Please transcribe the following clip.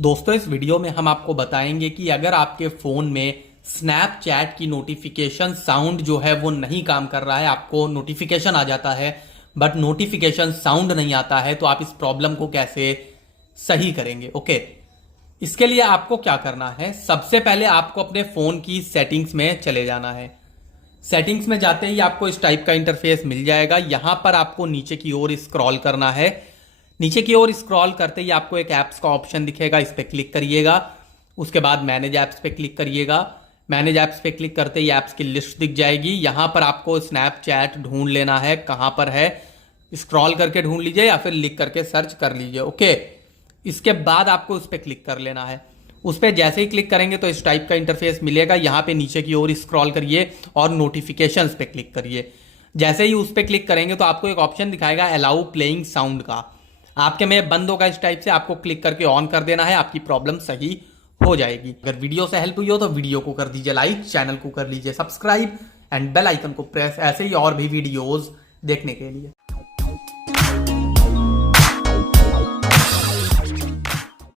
दोस्तों इस वीडियो में हम आपको बताएंगे कि अगर आपके फोन में स्नैपचैट की नोटिफिकेशन साउंड जो है वो नहीं काम कर रहा है, आपको नोटिफिकेशन आ जाता है बट नोटिफिकेशन साउंड नहीं आता है, तो आप इस प्रॉब्लम को कैसे सही करेंगे। ओके, इसके लिए आपको क्या करना है, सबसे पहले आपको अपने फोन की सेटिंग्स में चले जाना है। सेटिंग्स में जाते ही आपको इस टाइप का इंटरफेस मिल जाएगा। यहां पर आपको नीचे की ओर स्क्रॉल करना है। नीचे की ओर स्क्रॉल करते ही आपको एक ऐप्स का ऑप्शन दिखेगा, इस पर क्लिक करिएगा। उसके बाद मैनेज ऐप्स पे क्लिक करिएगा। मैनेज ऐप्स पे क्लिक करते ही ऐप्स की लिस्ट दिख जाएगी। यहां पर आपको स्नैपचैट ढूंढ लेना है, कहां पर है स्क्रॉल करके ढूंढ लीजिए या फिर लिख करके सर्च कर लीजिए। ओके, इसके बाद आपको उस पर क्लिक कर लेना है। उस पर जैसे ही क्लिक करेंगे तो इस टाइप का इंटरफेस मिलेगा। यहां पे नीचे की ओर स्क्रॉल करिए और नोटिफिकेशंस पे क्लिक करिए। जैसे ही उस पर क्लिक करेंगे तो आपको एक ऑप्शन दिखाएगा अलाउ प्लेइंग साउंड का। आपके में बंद होगा इस टाइप से, आपको क्लिक करके ऑन कर देना है, आपकी प्रॉब्लम सही हो जाएगी। अगर वीडियो से हेल्प हुई हो तो वीडियो को कर दीजिए लाइक, चैनल को कर लीजिए सब्सक्राइब एंड बेल आइकन को प्रेस, ऐसे ही और भी वीडियोस देखने के लिए।